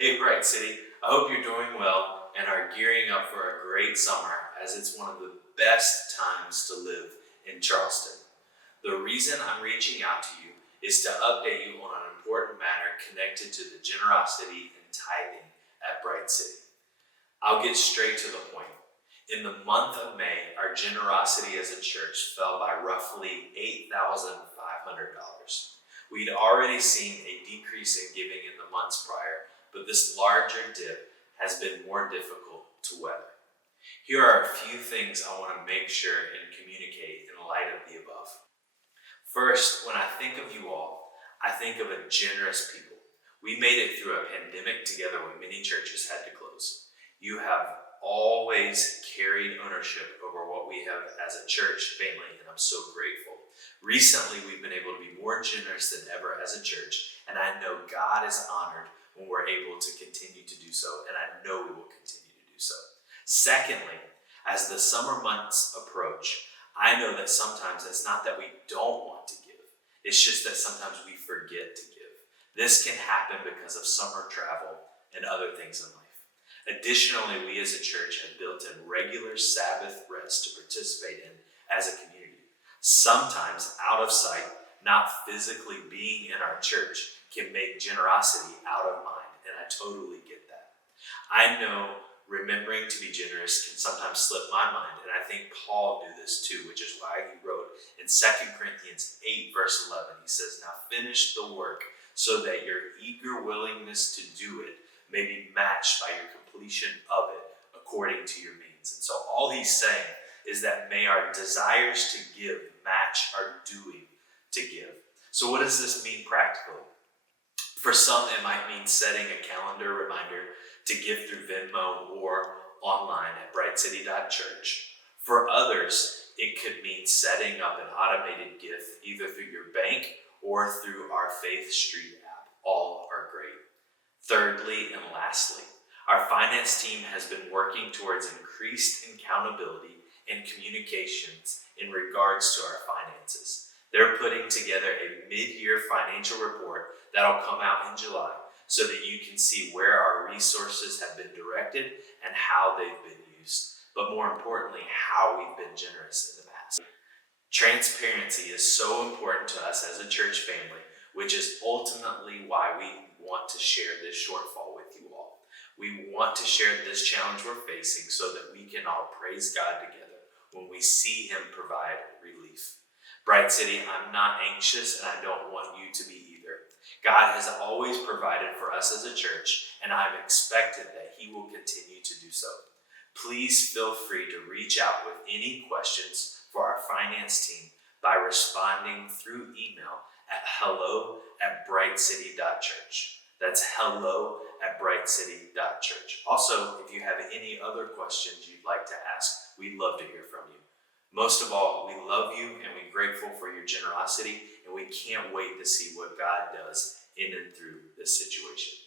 Hey, Bright City. I hope you're doing well and are gearing up for a great summer as it's one of the best times to live in Charleston. The reason I'm reaching out to you is to update you on an important matter connected to the generosity and tithing at Bright City. I'll get straight to the point. In the month of May, our generosity as a church fell by roughly $8,500. We'd already seen a decrease in giving in the months prior, but this larger dip has been more difficult to weather. Here are a few things I want to make sure and communicate in light of the above. First, when I think of you all, I think of a generous people. We made it through a pandemic together when many churches had to close. You have always carried ownership over what we have as a church family, and I'm so grateful. Recently, we've been able to be more generous than ever as a church, and I know God is honored when we're able to continue to do so, and I know we will continue to do so. Secondly, as the summer months approach, I know that sometimes it's not that we don't want to give, it's just that sometimes we forget to give. This can happen because of summer travel and other things in life. Additionally, we as a church have built in regular Sabbath rest to participate in as a community. Sometimes out of sight, not physically being in our church, can make generosity out of mind, and I totally get that. I know remembering to be generous can sometimes slip my mind, and I think Paul knew this too, which is why he wrote in 2 Corinthians 8, verse 11, he says, "Now finish the work so that your eager willingness to do it may be matched by your completion of it according to your means." And so all he's saying is that may our desires to give match our doing to give. So what does this mean practically? For some, it might mean setting a calendar reminder to give through Venmo or online at brightcity.church. For others, it could mean setting up an automated gift either through your bank or through our Faith Street app. All are great. Thirdly and lastly, our finance team has been working towards increased accountability and communications in regards to our finances. They're putting together a mid-year financial report that'll come out in July so that you can see where our resources have been directed and how they've been used, but more importantly, how we've been generous in the past. Transparency is so important to us as a church family, which is ultimately why we want to share this shortfall with you all. We want to share this challenge we're facing so that we can all praise God together when we see Him provide relief. Bright City, I'm not anxious and I don't want you to be either. God has always provided for us as a church, and I'm expectant that He will continue to do so. Please feel free to reach out with any questions for our finance team by responding through email at hello@brightcity.church. That's hello@brightcity.church. Also, if you have any other questions you'd like to ask, we'd love to hear from you. Most of all, we love you and we're grateful for your generosity, and we can't wait to see what God does in and through this situation.